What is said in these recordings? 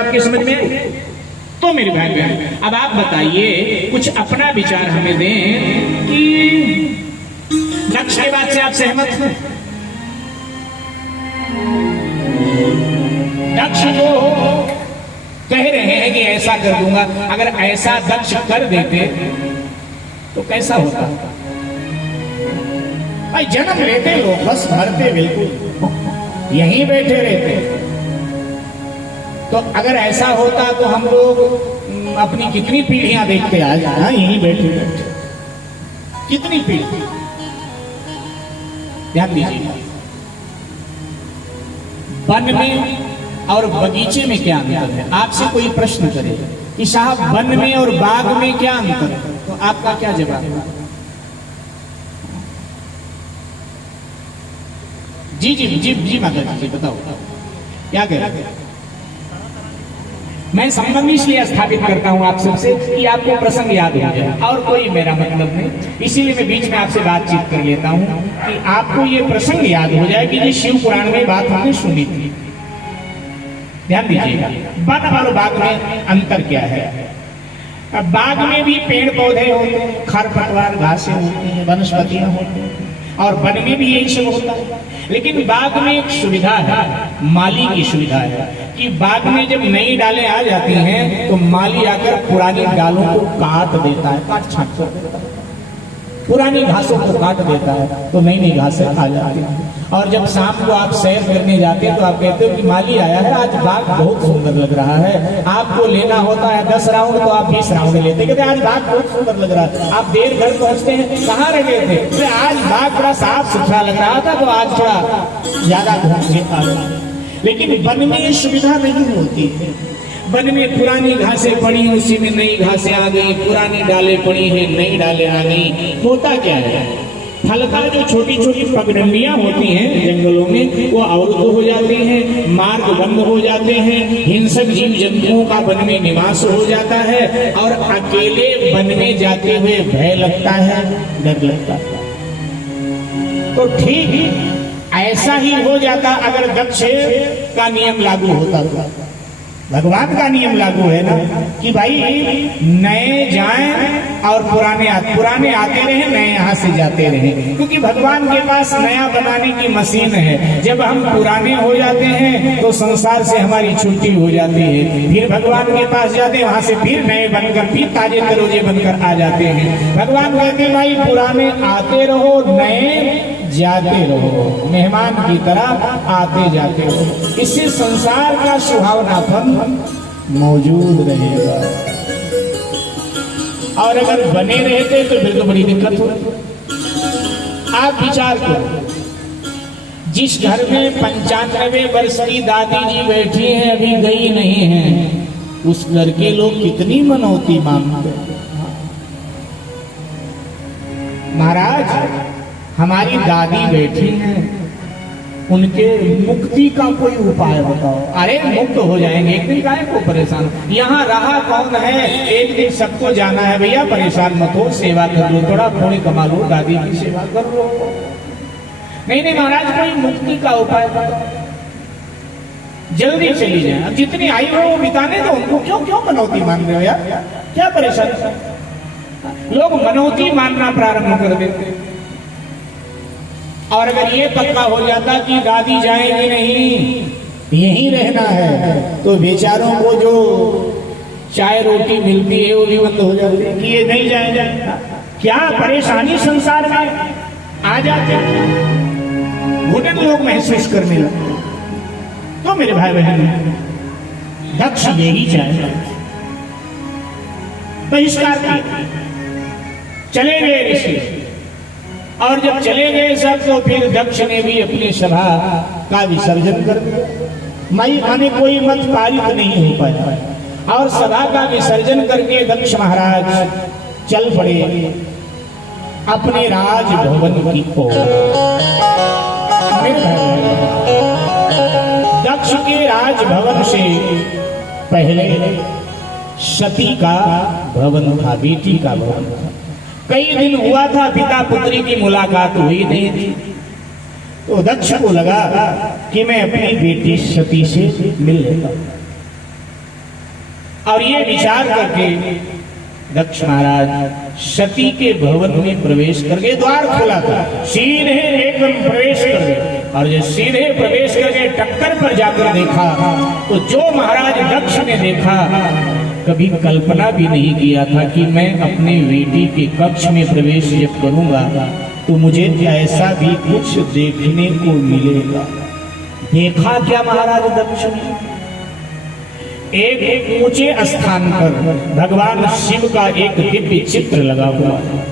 आपकी समझ में आई? तो मेरे भाई बहन, अब आप बताइए, कुछ अपना विचार हमें दें कि दक्ष के बात से आप सहमत हैं? दक्ष को कह रहे हैं कि ऐसा कर दूंगा, अगर ऐसा दक्ष कर देते तो कैसा होता? भाई जन्म लेते लोग, बस मरते बिल्कुल यहीं बैठे रहते। तो अगर ऐसा होता तो हम लोग अपनी कितनी पीढ़ियां देखते आज, यहीं बैठे बैठे कितनी पीढ़ी। ध्यान दीजिए, वन में और बगीचे में क्या अंतर है? आपसे कोई प्रश्न करे कि साहब वन में और बाग में क्या अंतर है, तो आपका क्या जवाब है? जी जी जी जी माता जी बताओ क्या कह रहे? मैं संबंध इसलिए स्थापित करता हूं आप सबसे कि आपको प्रसंग याद हो जाए, और कोई मेरा मतलब नहीं। इसीलिए मैं बीच में आपसे बातचीत कर लेता हूं कि आपको ये प्रसंग याद हो जाए कि शिव पुराण में बात हमने सुनी थी। ध्यान दीजिएगा, वन और बाग में अंतर क्या है? अब बाग में भी पेड़ पौधे होते हैं, खरपतवार घासें होती हैं, वनस्पतियां होती हैं, और वन में भी यही सब होता है। लेकिन बाग में एक सुविधा है, माली की सुविधा है कि बाग में जब नई डालें आ जाती हैं तो माली आकर पुरानी डालों को काट देता है, काट छांट कर देता है, पुरानी घासों को काट देता है, तो नई नई घासें आ जाती हैं। और जब शाम को आप सैर करने जाते हैं तो आप कहते हो कि माली आया है, आज बाग बहुत सुंदर लग रहा है। आपको लेना होता है 10 राउंड तो आप 20 राउंड लेते, कहते आज बाग बहुत सुंदर लग रहा है। आप देर घर पहुंचते हैं, कहाँ रह गए थे? तो आज बाग बड़ा साफ सुथरा लग रहा था, तो आज थोड़ा ज्यादा घूम के आ गया। लेकिन वन में ये सुविधा नहीं होती है। वन में पुरानी घासें पड़ी, उसी में नई घासें आ गई, पुरानी डालें पड़ी हैं, नई डालें आ गई। होता क्या है, फलता जो छोटी छोटी पगडंडियां होती हैं जंगलों में, वो अवरुद्ध हो जाती हैं, मार्ग बंद हो जाते हैं, हिंसक जीव जंतुओं का वन में निवास हो जाता है, और अकेले वन में जाते हुए भय लगता है, डर लगता है। तो ठीक ऐसा ही हो जाता अगर दक्ष का नियम लागू होता था। भगवान का नियम लागू है ना कि भाई नए जाएं और पुराने आते रहे, नए यहाँ से जाते रहे, क्योंकि भगवान के पास नया बनाने की मशीन है। जब हम पुराने हो जाते हैं तो संसार से हमारी छुट्टी हो जाती है, फिर भगवान के पास जाते हैं, वहां से फिर नए बनकर, फिर ताजे तरोजे बनकर आ जाते हैं। भगवान कहते हैं भाई पुराने आते रहो, नए जाते रहो, मेहमान की तरह आते जाते रहो। इससे संसार का सुहावनापन मौजूद रहेगा। और अगर बने रहते तो फिर तो बड़ी दिक्कत हो। आप विचार करो, जिस घर में 95 वर्ष की दादी जी बैठी हैं, अभी गई नहीं है, उस घर के लोग कितनी मनौती मांगते हैं। महाराज हमारी दादी बैठी हैं, उनके मुक्ति का कोई उपाय बताओ। अरे मुक्त हो जाएंगे, एक दिन काहे को परेशान, यहाँ रहा कौन है, एक दिन सबको जाना है। भैया परेशान मत हो, सेवा कर लो, थोड़ा थोड़ी कमा लो, दादी की सेवा कर लो। नहीं नहीं महाराज, कोई मुक्ति का उपाय बताओ, जल्दी चली जाए। अब जितनी आयु हो वो बिताने दो उनको, क्यों मनौती मान रहे हो यार, क्या परेशान? लोग मनौती मानना प्रारंभ कर देते। और अगर ये पक्का हो जाता कि दादी जाएगी नहीं, यहीं रहना है, तो बेचारों को जो चाय रोटी मिलती है वो भी बंद हो जाती है कि ये नहीं जाएगा। क्या परेशानी संसार में आ जाते, घुटन लोग महसूस करने लगते। तो मेरे भाई बहन, दक्ष यही चाहे, बहिष्कार किया, चले गए ऋषि। और जब चले गए सब, तो फिर दक्ष ने भी अपनी सभा का विसर्जन कर दिया। माने कोई मत पारित नहीं हो पाया, और सभा का विसर्जन करके दक्ष महाराज चल पड़े अपने राजभवन की ओर। दक्ष के राजभवन से पहले सती का भवन था, बेटी का भवन था। कई दिन हुआ था पिता पुत्री की मुलाकात हुई नहीं थी, तो दक्ष को लगा कि मैं अपनी बेटी सती से मिल लेता हूं। और ये विचार करके दक्ष महाराज सती के भवन में प्रवेश करके द्वार खोला था, सीधे एकदम प्रवेश कर गए। और जब सीधे प्रवेश करके टक्कर पर जाकर देखा तो जो महाराज दक्ष ने देखा, कभी कल्पना भी नहीं किया था कि मैं अपने बेटी के कक्ष में प्रवेश जब करूंगा तो मुझे ऐसा भी कुछ देखने को मिलेगा। देखा क्या महाराज दक्ष ने? एक ऊंचे स्थान पर भगवान शिव का एक दिव्य चित्र लगा हुआ है।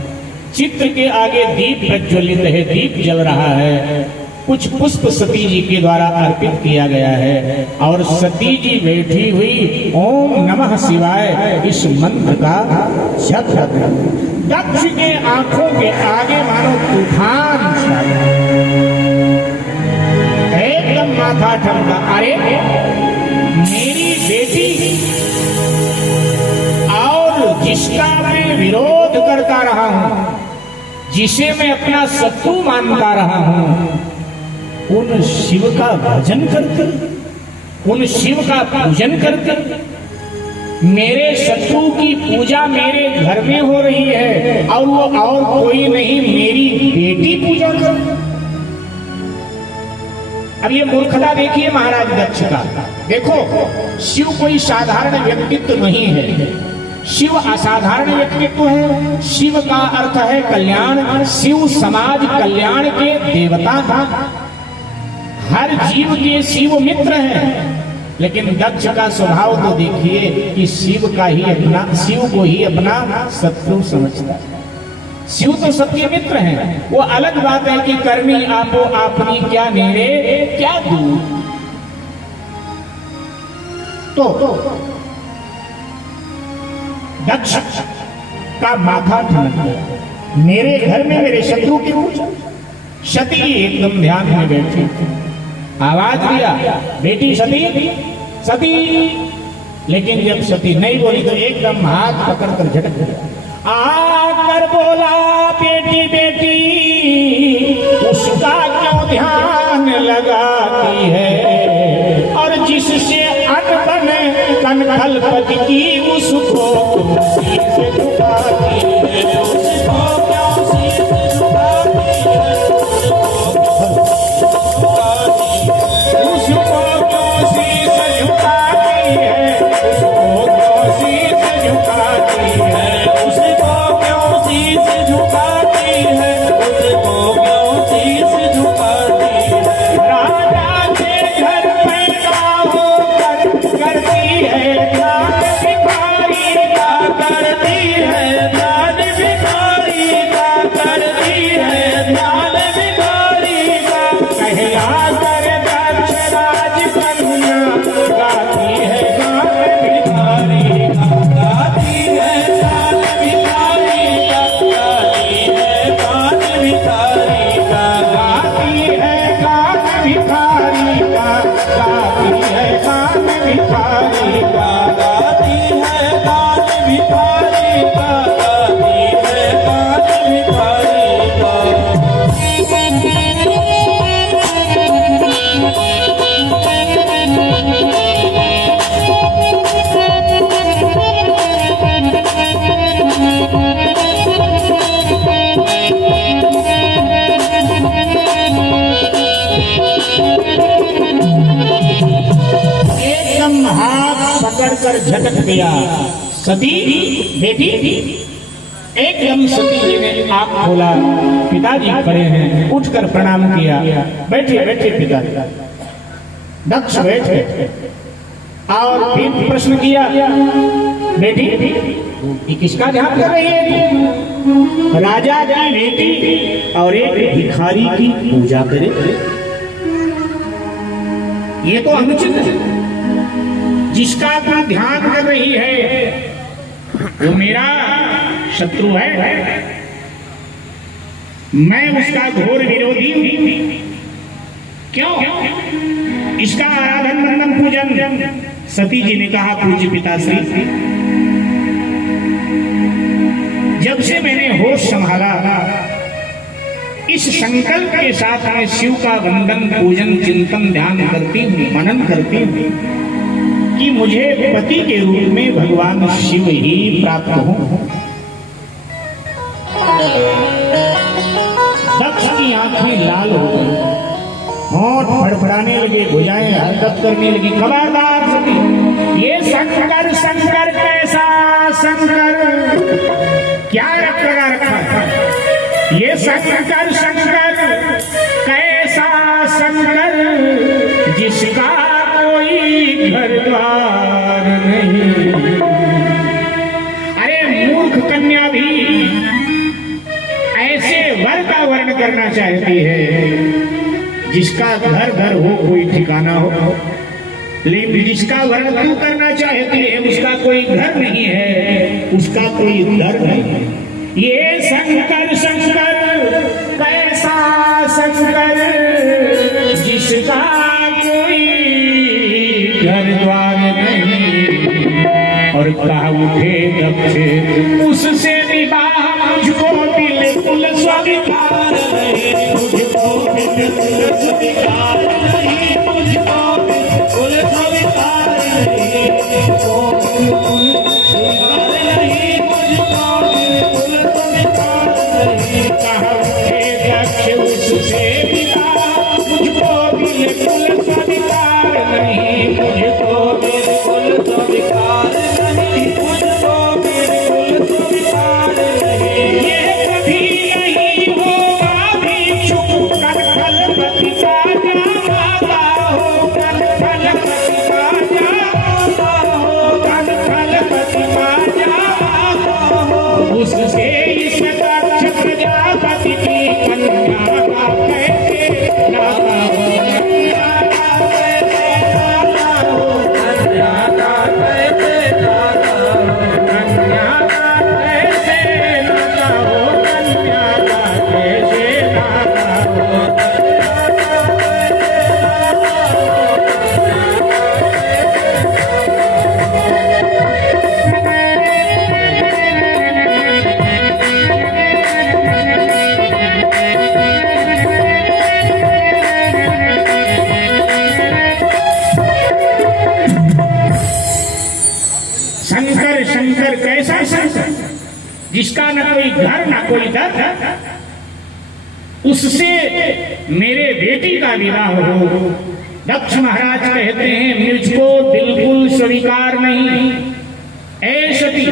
चित्र के आगे दीप प्रज्वलित है, दीप जल रहा है। कुछ पुष्प सती जी के द्वारा अर्पित किया गया है और सती जी बैठी हुई ओम नमः शिवाय इस मंत्र का जप कर रही है। दक्ष के आंखों के आगे मानो तूफान छाया, एकदम माथा ठंडा। अरे मेरी बेटी और जिसका मैं विरोध करता रहा हूं, जिसे मैं अपना शत्रु मानता रहा हूं, उन शिव का भजन करते, उन शिव का पूजन करते, मेरे शत्रु की पूजा मेरे घर में हो रही है और वो और कोई नहीं मेरी बेटी पूजा कर। अब ये मूर्खता देखिए महाराज दक्ष का। देखो शिव कोई साधारण व्यक्तित्व नहीं है, शिव असाधारण व्यक्तित्व है। शिव का अर्थ है कल्याण, शिव समाज कल्याण के देवता हैं, हर जीव के शिव मित्र हैं। लेकिन दक्ष का स्वभाव तो देखिए कि शिव को ही अपना शत्रु समझता है। शिव तो सबके मित्र हैं। वो अलग बात है कि करनी आपो आपनी क्या नेड़े क्या दूर। तो दक्ष का माथा ठनक गया, मेरे घर में मेरे शत्रु की पूजा। सती एकदम ध्यान में बैठी, आवाज दिया बेटी सती सती, लेकिन जब सती नहीं बोली तो एकदम हाथ पकड़कर झटक गया। आकर बोला बेटी बेटी उसका क्यों ध्यान लगाती है, और जिससे अनबन कनखलपति की उसको शीश झुकाती है, उसको क्यों शीश झुकाती है, उसको क्यों शीश झुकाती है, उसको क्यों शीश झुकाती है, उसको क्यों शीश झुकाती है, उसको क्यों शीश झुकाती है। राजा के घर पैदा होकर करती है दान भिखारी का, करती है दान भिखारी का, करती है दान भिखारी का। कहला कर दक्ष राज कन्या गाती है दान भिखारी का, गाती है दान भिखारी का, गाती है दान भिखारी का, गाती है दान भिखारी का, गाती है दान भिखारी का, गाती है दान भिखारी का, गाती है दान भिखारी का। एकदम हाथ पकड़कर झटक गया। सती बेटी, एकदम सती जी ने आंख खोला, पिताजी खड़े हैं, उठकर प्रणाम किया। बैठे बैठे पिताजी। दक्ष बैठे और फिर प्रश्न किया, बेटी ये किसका ध्यान कर रही है? राजा की बेटी और एक भिखारी की पूजा करे, ये तो अनुचित है। जिसका तू ध्यान कर रही है वो मेरा शत्रु है, मैं उसका घोर विरोधी हूं। क्यों? इसका आराधन वंदन पूजन। सती जी ने कहा, पूज्य पिताश्री जब से मैंने होश संभाला इस संकल्प के साथ मैं शिव का वंदन पूजन चिंतन ध्यान करती हूँ, मनन करती हूँ कि मुझे पति के रूप में भगवान शिव ही प्राप्त हो। दक्ष की आंखें लाल हो गई, होंठ फड़फड़ाने लगे, भुजाएं हरकत करने लगी। खबरदार सती, ये शंकर शंकर कैसा शंकर, क्या लगा रखा है? ये शंकर शंकर कैसा शंकर जिसका कोई घर द्वार नहीं। अरे मूर्ख कन्या भी ऐसे वर का वर्ण करना चाहती है जिसका घर घर हो, कोई ठिकाना हो, लेकिन जिसका वर्ण तू करना चाहती है उसका कोई घर नहीं है, उसका कोई दर नहीं। ये शंकर शंकर कैसा शंकर जिसका कोई घर द्वार नहीं। और कहा उठे दक्ष उससे विवाह मुझको बिल्कुल स्वीकार नहीं, मुझको बिल्कुल स्वीकार नहीं, मुझको बिल्कुल स्वीकार नहीं, मुझको बिल्कुल स्वीकार नहीं, मुझको बिल्कुल स्वीकार नहीं। कहा उठे दक्ष उससे विवाह मुझको बिल्कुल स्वीकार नहीं, मुझको बिल्कुल स्वीकार नहीं, मुझको बिल्कुल स्वीकार नहीं। ये कभी नहीं होगा भिक्षुक कलपति का जामाता हो, कलपति का जामाता हो, कलपति का जामाता हो। उससे इस दक्ष प्रजापति की कन्या का कैसे नाता हो, कन्या का कैसे नाता हो, कन्या का कैसे नाता हो, कन्या का कैसे नाता हो, कन्या का कैसे नाता हो। शंकर शंकर कैसा शंकर जिसका न कोई घर न कोई दर, उससे मेरे बेटी का विवाह हो। दक्ष महाराज कहते हैं मुझको बिल्कुल स्वीकार नहीं। ऐ सती,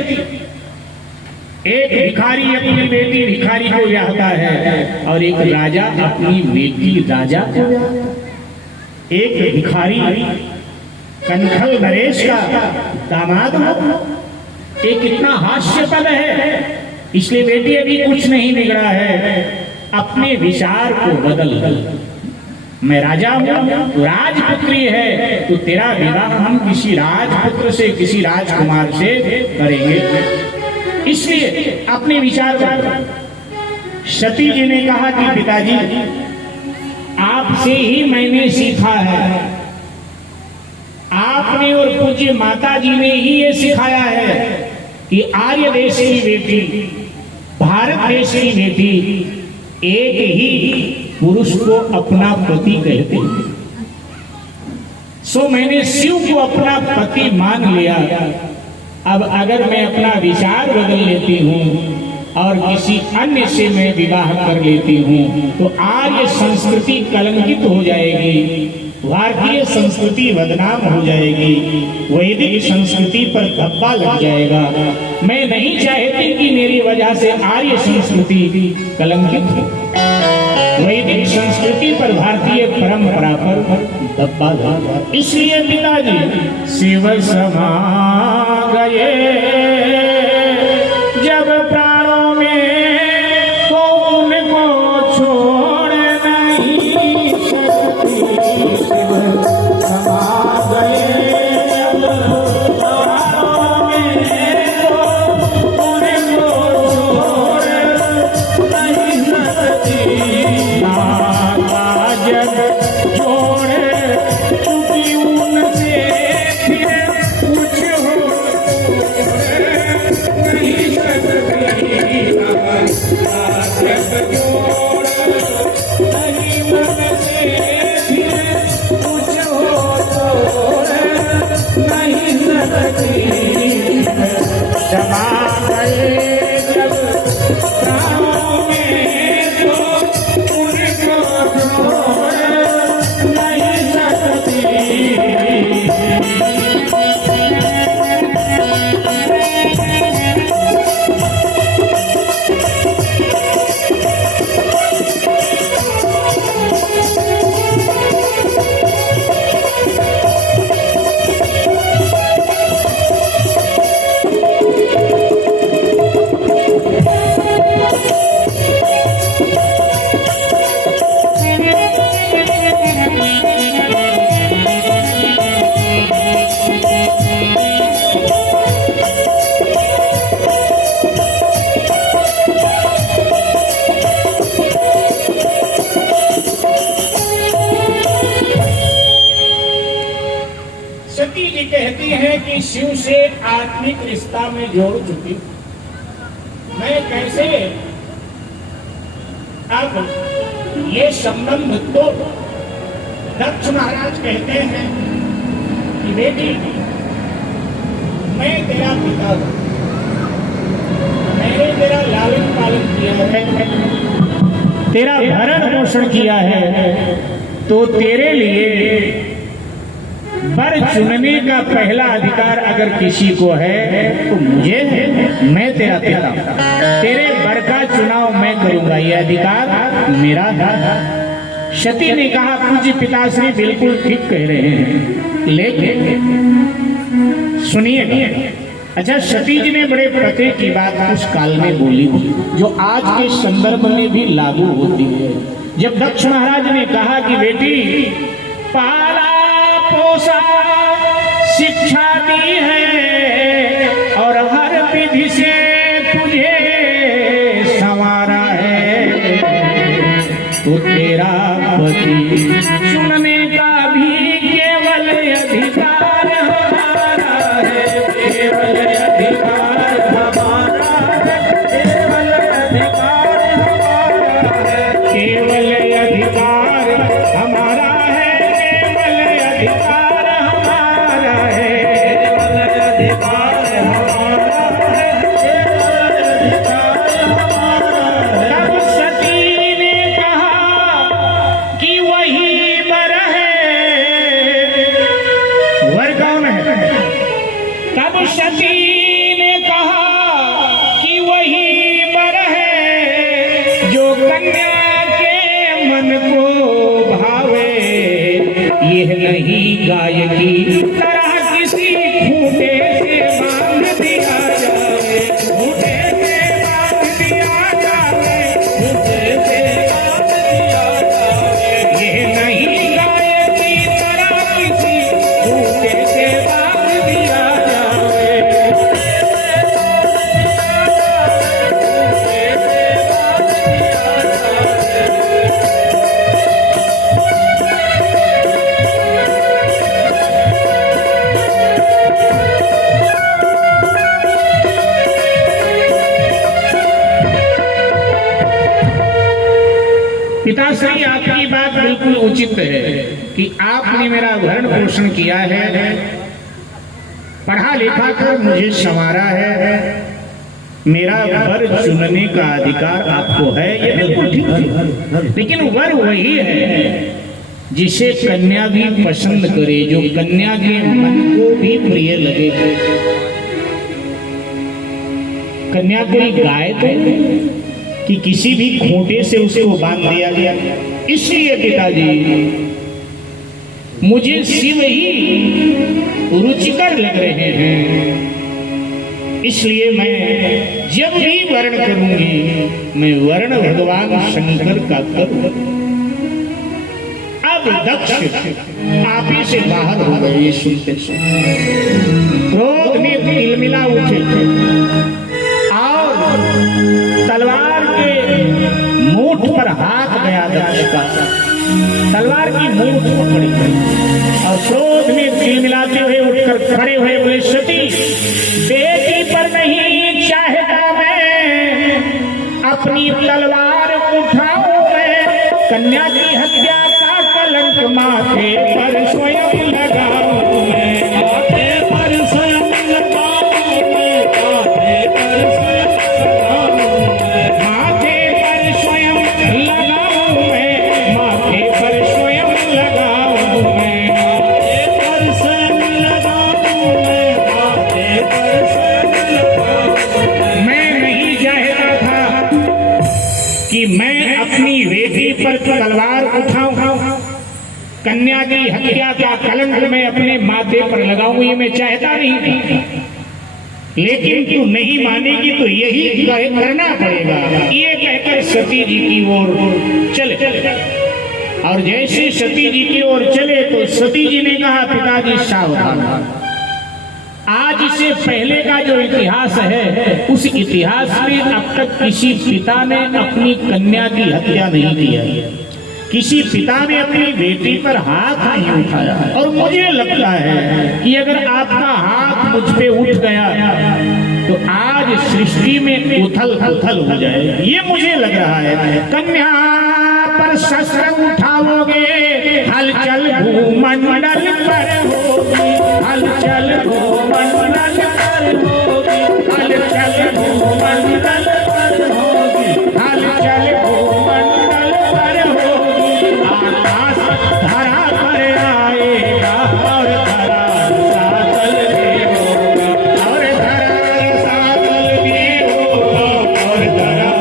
एक भिखारी अपनी बेटी भिखारी को ब्याहता है और एक राजा अपनी बेटी राजा को ब्याहता है। एक भिखारी कनखल नरेश का दामाद हो, ये कितना हास्यपद है। इसलिए बेटी अभी कुछ नहीं बिगड़ा है, अपने विचार को बदल। मैं राजा हूं, तू राजपुत्री है, तो तेरा विवाह हम किसी राजपुत्र से, किसी राजकुमार से करेंगे। इसलिए अपने विचार बदल। सती जी ने कहा कि पिताजी आपसे ही मैंने सीखा है, आपने और पूज्य माता जी ने ही ये सिखाया है कि आर्य देश की बेटी, भारत देश की बेटी एक ही पुरुष को अपना पति कहते हैं। सो मैंने शिव को अपना पति मान लिया। अब अगर मैं अपना विचार बदल लेती हूँ और किसी अन्य से मैं विवाह कर लेती हूँ तो आर्य संस्कृति कलंकित हो जाएगी, भारतीय संस्कृति बदनाम हो जाएगी, वैदिक संस्कृति पर धब्बा लग जाएगा। मैं नहीं चाहती कि मेरी वजह से आर्य संस्कृति कलंकित हो, वैदिक संस्कृति पर, भारतीय परंपरा पर धब्बा लग। इसलिए पिताजी शिव समा गए जब प्राणों में, तो उनको छोड़ नहीं सकती। शिव समा गए जब प्राणों में, तो उनको छोड़ नहीं सकती। माता जब छोड़ चुकी उनसे फिर कुछ हो समा गए जब प्राणों में तो उनको छोड़ नहीं सकती। सती जी कहती हैं कि शिव से आत्मिक रिश्ता में जोड़ चुकी, मैं कैसे अब ये संबंध तो। दक्ष महाराज कहते हैं कि बेटी मैं तेरा पिता हूं, मैंने तेरा लालन पालन किया है, तेरा भरण पोषण किया है, तो तेरे लिए वर चुनने का पहला अधिकार अगर किसी को है तो मुझे है। मैं तेरा पिता, तेरे वर का चुनाव मैं करूंगा, यह अधिकार मेरा है। सती ने कहा पूज्य पिताश्री बिल्कुल ठीक कह रहे हैं, लेकिन सुनिए। अच्छा, सती जी ने बड़े पते की बात उस काल में बोली थी जो आज के संदर्भ में भी लागू होती है। जब दक्ष महाराज ने कहा कि बेटी पाला पोसा शिक्षा दी है और हर विधि से तुझे संवारा है, तो तेरा पति सुनने का भी केवल अधिकार हमारा है, केवल अधिकार हमारा है, केवल अधिकार हमारा है, केवल अधिकार हमारा है, केवल अधिकार हमारा है, केवल अधिकार हमारा है, केवल अधिकार हमारा है। तब सती ने कहा कि वही वर है। वर कौन है? तब सती ने कहा कि वही वर है जो कन्या के मन को भावे, यह नहीं गाय की तरह किसी खूंटे से बांध दिया जाए, खूंटे से बांध दिया जाए, खूंटे से बांध दिया जाए, यह नहीं गाय की तरह किसी खूंटे से बांध दिया जाए, खूंटे से बांध दिया जाए। पिताश्री आपकी बात बिल्कुल उचित है कि आपने मेरा भरण पोषण किया है, पढ़ा लिखा कर मुझे संवारा है, मेरा वर चुनने का अधिकार आपको है, ये बिल्कुल ठीक है। लेकिन वर वही है जिसे कन्या भी पसंद करे, जो कन्या के मन को भी प्रिय लगे। कन्या कोई गाय तो कि किसी भी खूंटे से उसको बांध दिया गया। इसलिए पिताजी मुझे शिव ही रुचिकर लग रहे हैं, इसलिए मैं जब भी वर्ण करूंगी मैं वर्ण भगवान शंकर का करूं। अब दक्ष आप ही से बाहर हो गए, ये सुनते क्रोध में तिलमिला उठे और तलवार के मूठ पर हाथ गया दक्ष का, तलवार की मूठ पकड़ी और क्रोध में तिलमिलाते हुए उठकर खड़े हुए बोले, सती बेटी पर नहीं चाहता मैं अपनी तलवार उठाऊं, मैं कन्या की हत्या का कलंक माथे पर स्वयं लगाऊं, मैं माथे पर स्वयं पर तलवार उठाऊं, कन्या की हत्या का कलंक मैं अपने माथे पर लगाऊं, ये मैं चाहता नहीं, लेकिन तू नहीं मानेगी तो यही करना पड़ेगा। ये कहकर सती जी की ओर चले, और जैसे सती जी की ओर चले तो सती जी ने कहा, पिताजी सावधान, आज से पहले का जो इतिहास है उस इतिहास में अब तक किसी पिता ने अपनी कन्या की हत्या नहीं की है, किसी पिता ने अपनी बेटी पर हाथ नहीं उठाया। और मुझे लगता है कि अगर आपका हाथ मुझ पे उठ गया तो आज सृष्टि में उथल पुथल हो जाए, ये मुझे लग रहा है। कन्या पर शस्त्र उठाओगे, हलचल भूमंडल पर होगी, हलचल भूमंडल पर होगी, हलचल भूमंडल पर होगी, हलचल भूमंडल पर होगी। आकाश धरा पर आएगा और धरा सातल में होगा, और धरा सातल में होगा, और धरा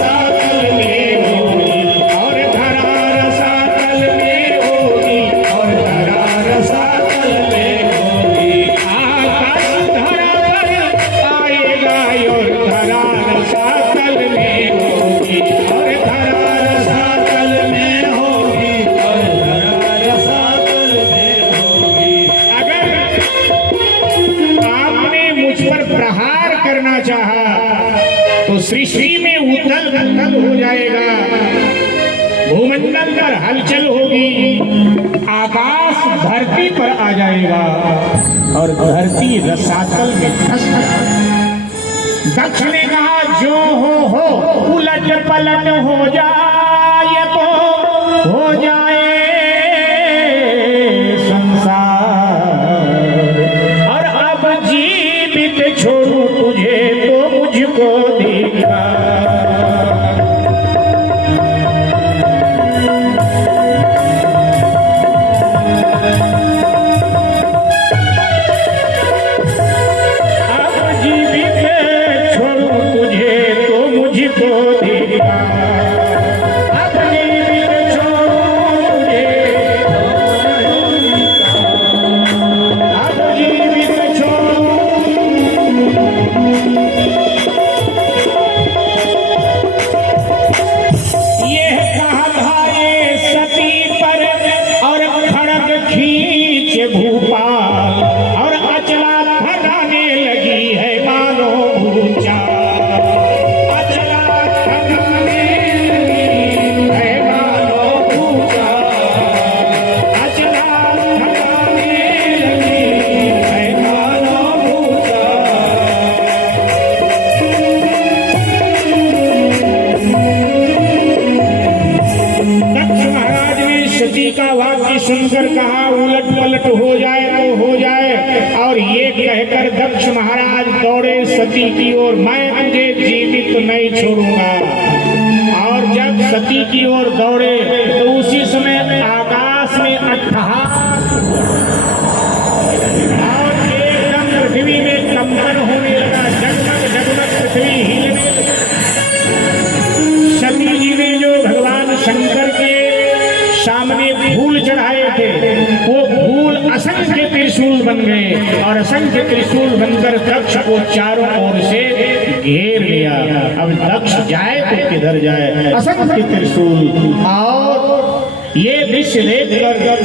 सातल में होगी, और धरा सातल में होगी, और धरा सातल में होगी। आकाश धरा पर आएगा और धरा सातल में होगी, और धरा सातल में होगी, और धरा सातल में होगी। अगर आपने मुझ पर प्रहार करना चाहा तो सृष्टि में उथल पुथल हो जाएगा, भूमंडल पर हलचल होगी, आकाश धरती पर आ जाएगा और धरती रसातल में धंस जाएगी। दक्ष ने कहा, जो हो उलट पलट हो जाए तो हो जाए संसार, और अब जीवित छोड़ू तुझे तो मुझको देखा। अब जीवित छोड़ू तुझे तो मुझको देखा, अब जीवित छोड़ू तुझे, अब जीवित छोड़ू। ये कहा भाई सती पर और खड़ग खींच भूपाल, और अचला थकाने लगी है मानो ऊंचा, अचला थकाने लगी है मानो ऊंचा, अचला थकाने लगी है मानो ऊंचा। दक्ष महाराज ने सती का वाक्य सुनकर कहा, उलट पलट हो जाए तो हो जाए, और ये कहकर दक्ष महाराज दौड़े सती की ओर, मैं तुझे जीवित नहीं छोड़ूंगा। और जब सती की ओर दौड़े तो उसी समय आकाश में अट्टहास और एकदम पृथ्वी में कंपन होने लगा, जगमग जगमग पृथ्वी हिलने लगी। सती जी ने जो भगवान शंकर के सामने फूल चढ़ाए थे वो फूल असंख्य त्रिशूल बन गए, और असंख्य त्रिशूल बनकर दक्ष को चारों ओर से घेर लिया। अब दक्ष जाए तो किधर जाए, असंख्य त्रिशूल। और ये दृश्य देखकर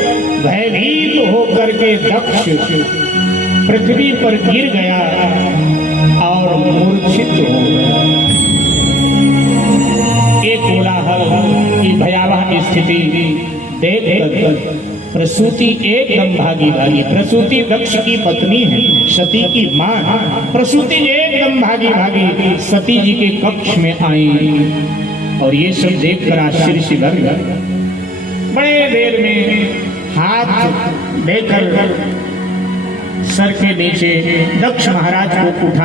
भयभीत होकर के दक्ष पृथ्वी पर गिर गया और मूर्छित हो गया। एक कोलाहल की भयावह स्थिति देखकर प्रसूति एकदम भागी भागी, प्रसूति दक्ष की पत्नी है, सती की मां, प्रसूति एकदम भागी भागी सती जी के कक्ष में आई, और ये सब देखकर आश्चर्य से भर गया। बड़े देर में हाथ देकर सर के नीचे दक्ष महाराज को उठा